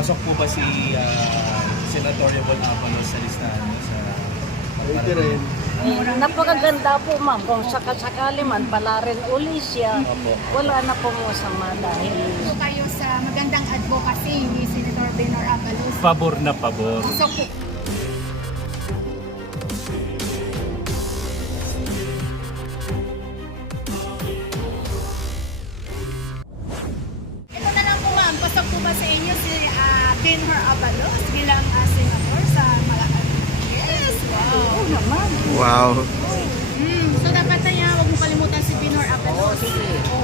pasok po ba si Senator Yvonne Avalos sa listahan niyo sa Pwede rin. Napakaganda po ma'am, kung sakasakali man pala rin uli siya, Opo. wala na po masama dahil Po kayo sa magandang advocacy ni Senator Benor Abalos. Pabor na pabor. So, ito na lang po ma'am, pasok po ba sa inyo si Benor Abalos bilang senator sa Malacan? Yes! Wow! naman. Wow. So dapat na huwag mo kalimutan si Benor Abalos.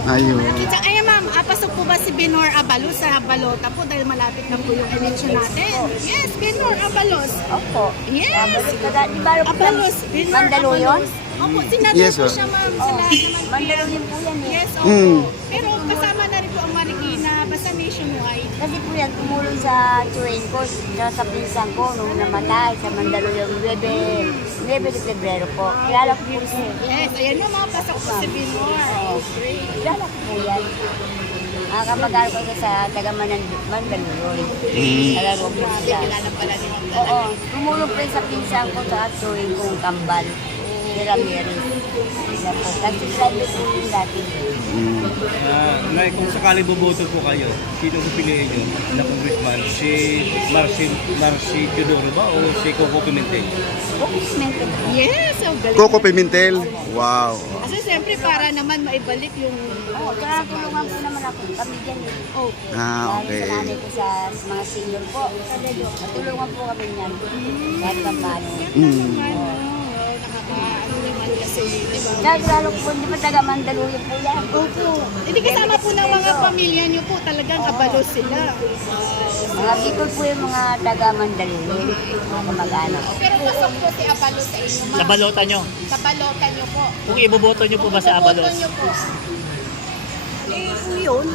Ayun. Ayan ma'am, pasok po ba si Benor Abalos sa balota po dahil malapit na po yung election natin? Yes, Benor Abalos. Opo. Yes! Di ba Abalos, Benor Mandaluyong? Abalos. Opo, senador Yes, po oh. siya ma'am. Sila naman. Mandaluyong po yan eh. Yes, opo. Mm. Pero kasama na rin po ang Marikina, basta nationwide. Kasi po yan, tumulong sa tuwing ko, sa pinsan ko nung namatay sa Mandaluyong 9 de Febrero po. Kilala ko po siya. Yes, ayan na mga pasok po si Benor. Great. Kilala ko po yan. Kapag-aral ko siya sa taga Mandaluyong. Alam ko po sila. Kilala pala ni Ma'am. Oo, tumulong po sa pinsan ko sa tuwing kong kambal. Si Ramirez. Sila po. Kasi private po yung dati. Like, kung sakali boboto po kayo, sino pipiliin nyo na congressman? Si Marcy Teodoro ba o si Coco Pimentel? Documented. Yes, ang galing. Coco Pimentel. Wow. Kasi siyempre para naman maibalik yung... Oo, tsaka tulungan po naman ako. Kami dyan eh. Oh, Ah, Lalo okay. sa nanay ko sa mga senior po. Natulungan po kami niyan. Kahit pa paano. naman. Nakaka-ano naman kasi, di ba? Dahil lalo po, hindi pa taga Mandaluyong po yan. Opo. Hindi kasama po ng mga pamilya niyo po, talagang abalos sila. Mga Bicol po yung mga taga Mandaluyong. Mga kamag-anak. Pero pasok po si Abalos sa inyo, ma'am. Sa balota nyo. Sa balota niyo po. Kung iboboto nyo po ba sa Boto Abalos? niyo po. Eh, kung yun,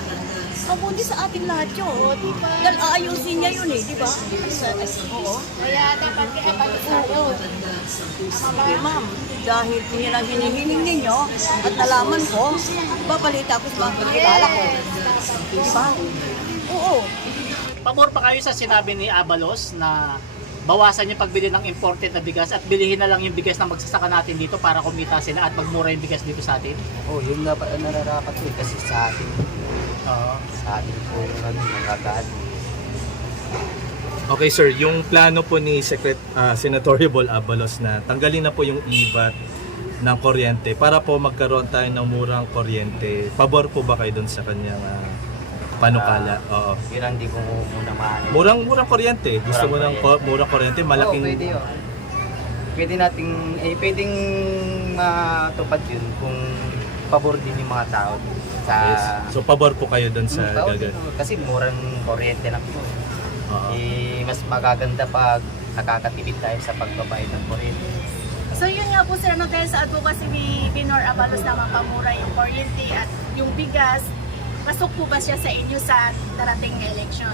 mabuti sa ating lahat yun. Dahil aayusin niya yun eh, di ba? Oo. Kaya dapat kay Abalos tayo. Eh, ma'am, dahil kung yan ang hinihiling ninyo at nalaman ko, babalita ko sa mga kakilala ko. Di ba? Oo. Pabor pa kayo sa sinabi ni Abalos na bawasan yung pagbili ng imported na bigas at bilihin na lang yung bigas na magsasaka natin dito para kumita sila at magmura yung bigas dito sa atin? Oh, yun na nararapat ko kasi sa atin. Oo. Sa atin po yung nanggagaan. Okay sir, yung plano po ni Senator Yvonne Avalos na tanggalin na po yung IVAT ng kuryente para po magkaroon tayo ng murang kuryente. Pabor po ba kayo doon sa kanyang panukala? Oo. Yun ang hindi ko muna maano. Murang kuryente. Gusto mo ng murang kuryente, malaking... Oo, pwede yun. Pwede nating, pwedeng matupad yun kung pabor din yung mga tao sa... Yes. So pabor po kayo doon sa tao gagan. din, kasi murang kuryente lang po. Oo. Mas magaganda pag nakakatipid tayo sa pagbabayad ng kuryente. So yun nga po sir, no, dahil sa advocacy ni Benor Abalos na mapamura yung kuryente at yung bigas, pasok po ba siya sa inyo sa darating na election?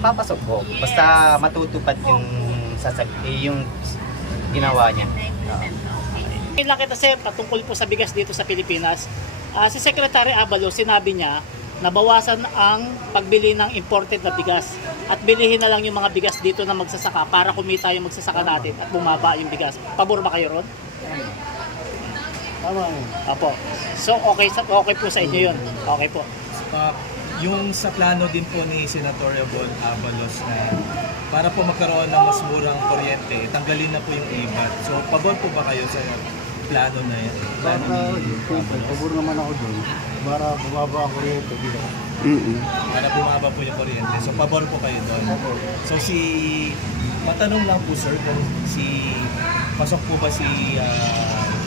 Papasok po. Yes. Basta matutupad yung yung ginawa niya. Ngayon lang kita sir, patungkol po sa bigas dito sa Pilipinas. Si Secretary Abalos, sinabi niya na bawasan ang pagbili ng imported na bigas at bilihin na lang yung mga bigas dito na magsasaka para kumita yung magsasaka natin at bumaba yung bigas. Pabor ba kayo ron? Tama. Apo. So okay po sa inyo yun. Okay po. Yung sa plano din po ni Senator Yvonne Avalos na para po magkaroon ng mas murang kuryente, tanggalin na po yung IVAT. So pabor po ba kayo sa plano na yan? Plano ni Avalos? Pabor naman ako doon. Para bumaba ang kuryente. Para bumaba po yung kuryente. So pabor po kayo doon. So matanong lang po sir, kung pasok po ba si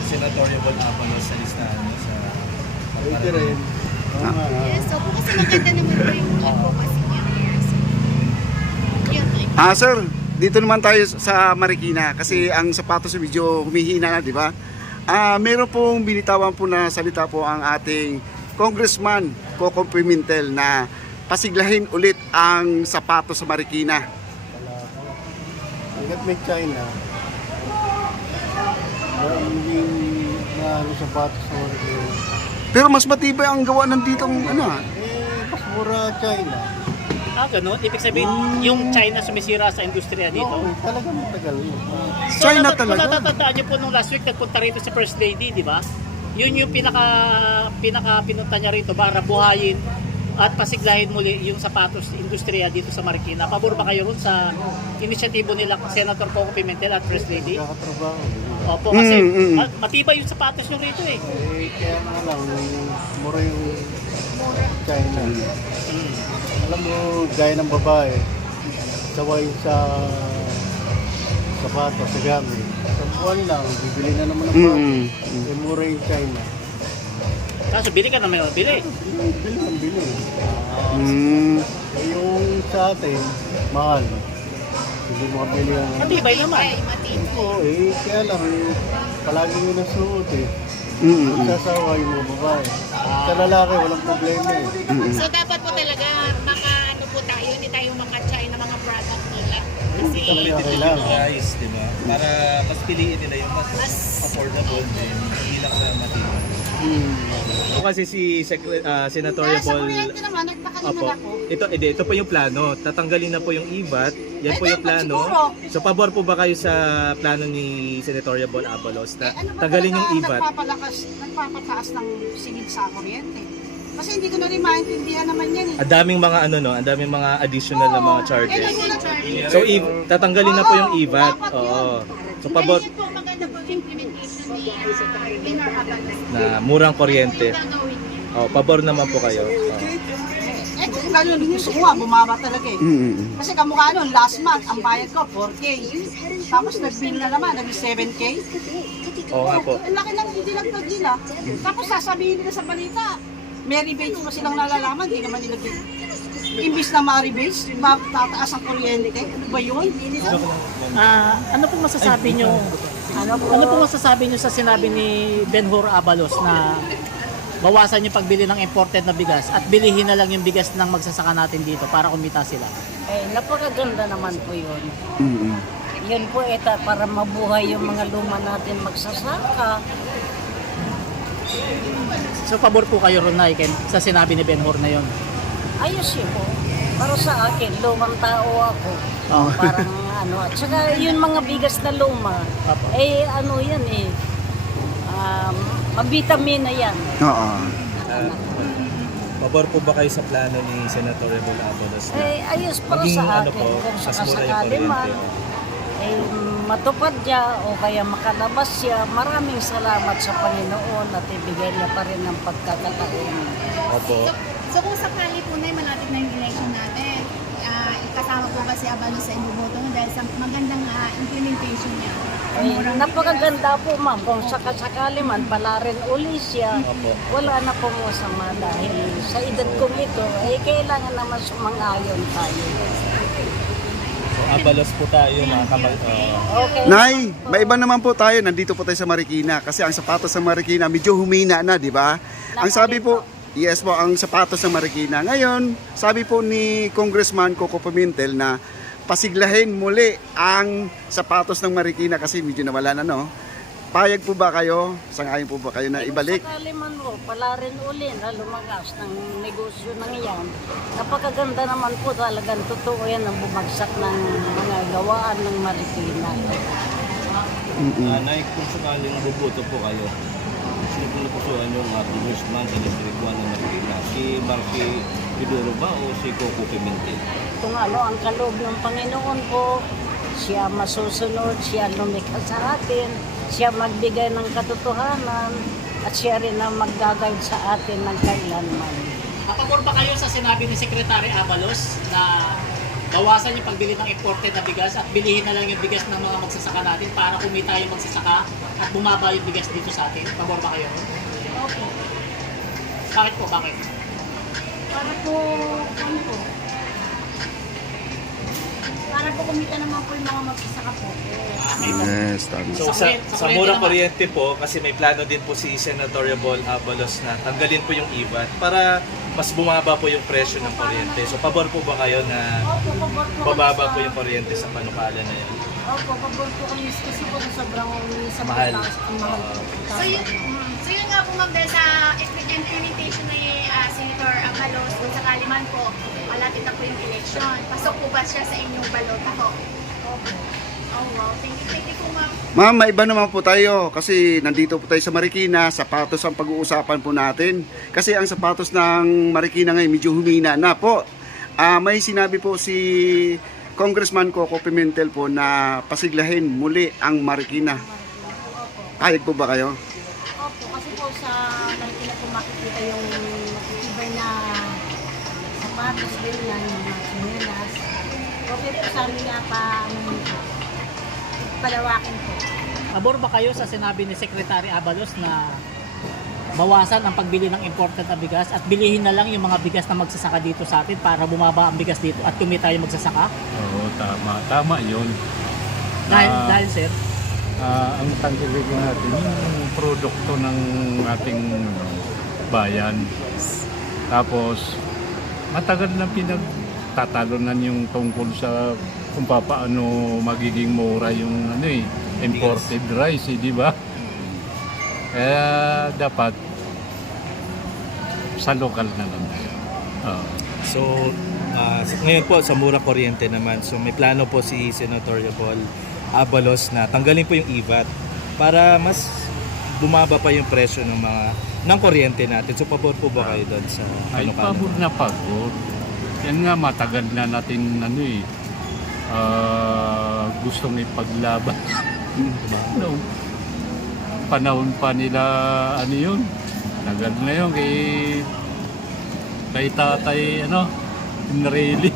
Senator Yvonne Avalos sa listahan niyo sa Pwede rin. Yes, so po kasi maganda naman po yung advocacy niya. Yes. Yun, Sir, dito naman tayo sa Marikina kasi ang sapatos medyo humihina na, di ba? Meron pong binitawan po na salita po ang ating Congressman Coco Pimentel na pasiglahin ulit ang sapatos sa Marikina. Hanggat may China, hindi na sapatos sa Marikina. Pero mas matibay ang gawa ng ditong ano. Mas mura China. Ganun. Ibig sabihin, yung China sumisira sa industriya dito. Oo, talagang matagal. So, China kung talaga. natatandaan niyo po nung last week, nagpunta rito si First Lady, di ba? Yun yung pinaka pinunta niya rito para buhayin at pasiglahin muli yung sapatos industriya dito sa Marikina. Pabor ba kayo ron sa inisyatibo nila Senator Coco Pimentel at First Lady? Kakatrabaho. Opo, kasi matibay yung sapatos nyo rito eh. Kaya nga lang, mura yung China. Alam mo, gaya ng babae, saway sa sapatos, sa gamit. Sa buwan lang, bibili na naman ng bago. Mura yung China. Kaso bili ka naman, bili. Bili ng bili. Yung sa atin, mahal. Hindi mo kapili ang... Matibay naman. Oo, kaya lang, palagi yun ang suot eh. Sasawa yung mga babae. Sa lalaki, walang problema eh. So dapat po talaga maka-ano po tayo, hindi tayo maka-China mga product nila. Kasi Talaga kailangan. Price, di ba? Para mas piliin nila yung mas affordable din, hindi lang sa matibay. Ito kasi si Senatorial sa kuryente naman, nagpakaliman Opo. ako. Ito po yung plano. Tatanggalin na po yung IVAT. Yan po yung plano. siguro. So pabor po ba kayo sa plano ni Senatorial Bol Abalos na Ano ba tanggalin yung talaga IVAT? nagpapataas ng singid sa kuryente? Kasi hindi ko na rin maintindihan naman yan eh. Ang daming mga ang daming mga additional na mga charges. Charges. So tatanggalin na po yung IVAT. dapat Oo. So pabor Kaya yun po maganda po yung implementation ni Binor Abalos. na murang kuryente. Gagawin niya. Oh, pabor naman po kayo. Eh, kung gano'n yung gusto ko nga, bumaba talaga eh. Kasi kamukha nun, last month, ang bayad ko, 4K. Tapos nag-bill na naman, nag 7K. Oo nga po. Ang laki lang, hindi lang nila. Tapos sasabihin nila sa balita, may rebates pa silang nalalaman, hindi naman nila imbis na ma-rebates, tataas ang kuryente. Ano ba yun? Ano pong masasabi nyo? Ano pong masasabi nyo sa sinabi ni Benhur Abalos na bawasan yung pagbili ng imported na bigas at bilihin na lang yung bigas ng magsasaka natin dito para kumita sila? Eh, napakaganda naman po yun. Yun po para mabuhay yung mga luma natin magsasaka. So pabor po kayo ron na sa sinabi ni Benhur na yun? Ayos yun po. Para sa akin, lumang tao ako. Parang at saka yun mga bigas na luma, ano yan eh, mabitamina yan. Oo. Pabor po ba kayo sa plano ni Senatorial Bol Abalos na Ayos para maging sa ano akin. po, Kung mas mura yung sakasakali man, kuryente? matupad niya o kaya makalabas siya. Maraming salamat sa Panginoon at ibigay niya pa rin ng pagkakataon. Opo. So kung sakali po na malapit na yung election natin, ikasama po ba si Abalos sa ibuboto mo dahil sa magandang implementation niya? Napakaganda po ma'am. Kung sakasakali man, pala rin uli siya. Opo. Wala na pong masama dahil sa edad kong ito, kailangan naman sumang-ayon tayo. So Abalos po tayo mga Okay. Nay, may iba naman po tayo. Nandito po tayo sa Marikina. Kasi ang sapatos sa Marikina medyo humina na, di ba? Ang sabi po, yes po, ang sapatos ng Marikina. Ngayon, sabi po ni Congressman Coco Pimentel na pasiglahin muli ang sapatos ng Marikina kasi medyo nawala na, no? Payag po ba kayo? Sangayon po ba kayo na ibalik? Kung sakali man mo, pala rin uli na lumagas ng negosyo ng iyan. Napakaganda naman po talagang totoo yan ang bumagsak ng mga gawaan ng Marikina. Nay, kung sakaling mabubuto po kayo, sino po napusuan yung congressman sa District 1 ng Marikina? Si Marky Viduro ba o si Coco Pimentel? Kung ang kaloob ng Panginoon po, siya masusunod, siya lumikha sa atin, siya magbigay ng katotohanan, at siya rin ang mag-guide sa atin ng kailanman. Pabor ba kayo sa sinabi ni Secretary Abalos na bawasan yung pagbili ng imported na bigas at bilihin na lang yung bigas ng mga magsasaka natin para kumita yung magsasaka at bumaba yung bigas dito sa atin? Pabor ba kayo? Opo. Bakit po? Bakit? Para po, para po kumita naman po yung mga magsasaka po. Yes, tama. So sa murang kuryente po, kasi may plano din po si Senatorial Bol Abalos na tanggalin po yung IVAT para mas bumaba po yung presyo ng kuryente. So pabor po ba kayo na Opo, pabor po. bababa po yung kuryente sa panukala na yan? Opo, pabor po kami kasi po sobrang sa Mahal. ang mahal po. So yun nga po ma'am, dahil sa implementation ni Senator Abalos, kung sakali man po, malapit na po yung election. Pasok po ba siya sa inyong balota po? Oh wow, thank you po ma'am. Ma'am, may iba naman po tayo kasi nandito po tayo sa Marikina, sapatos ang pag-uusapan po natin. Kasi ang sapatos ng Marikina ngayon medyo humina na po. May sinabi po si Congressman Coco Pimentel po na pasiglahin muli ang Marikina. Kahit po ba kayo? Opo, kasi po sa Marikina po makikita yung matitibay na sapatos din yan, yung mga chinelas. Okay po sa amin nga palawakin po. Pabor ba kayo sa sinabi ni Secretary Abalos na bawasan ang pagbili ng imported na bigas at bilihin na lang yung mga bigas na magsasaka dito sa atin para bumaba ang bigas dito at kumita yung magsasaka? Oo, tama. Tama yun. Dahil sir, Ang tanggalin natin yung produkto ng ating bayan. Tapos, matagal na pinagtatalunan yung tungkol sa kung paano magiging mura yung imported rice, di ba? Kaya dapat sa lokal na lang. So, ngayon po sa mura kuryente naman, so may plano po si Senator Paul Abalos na tanggalin po yung IVAT para mas bumaba pa yung presyo ng kuryente natin. So, pabor po ba kayo doon sa Ay, ano-kano? pabor na pabor. Yan nga, matagal na natin gustong ipaglaban. No. Panahon pa nila, yun, tagal na yun kay tatay, Enrile.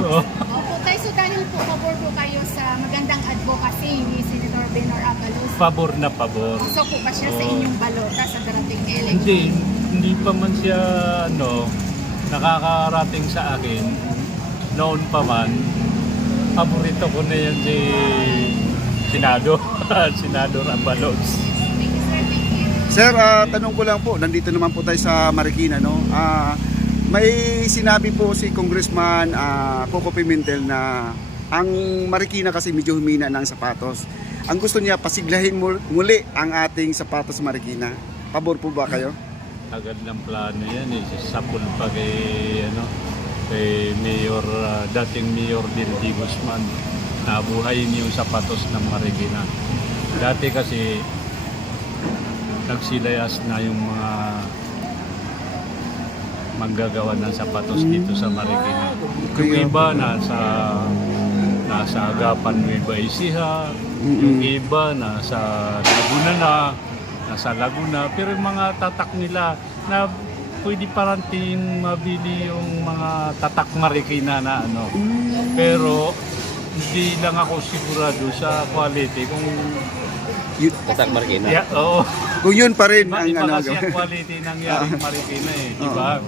Oo. Opo, tayo so dahil po, pabor po kayo sa magandang advocacy ni Senator Benor Abalos. Pabor na pabor. Pasok po ba siya sa inyong balota sa darating na election? Hindi pa man siya, nakakarating sa akin. Noon pa man, paborito ko na yan si Senado, Senador Abalos. Thank you, sir. Thank you. Sir, tanong ko lang po, nandito naman po tayo sa Marikina, no? May sinabi po si Congressman Coco Pimentel na ang Marikina kasi medyo humina ng sapatos. Ang gusto niya, pasiglahin muli ang ating sapatos Marikina. Pabor po ba kayo? Agad ng plano yan Sapul pa kay Mayor, dating Mayor Dildy Guzman. Nabuhayin yung sapatos ng Marikina. Dati kasi nagsilayas na yung mga manggagawa ng sapatos dito sa Marikina. Yung iba nasa Agapan Nueva Ecija, yung iba nasa Laguna, pero yung mga tatak nila na pwede paranting mabili yung mga tatak Marikina na Pero hindi lang ako sigurado sa quality kung Tatak Marikina. oo. Kung yun pa rin ang Iba kasi ang quality ng yaring Marikina di ba?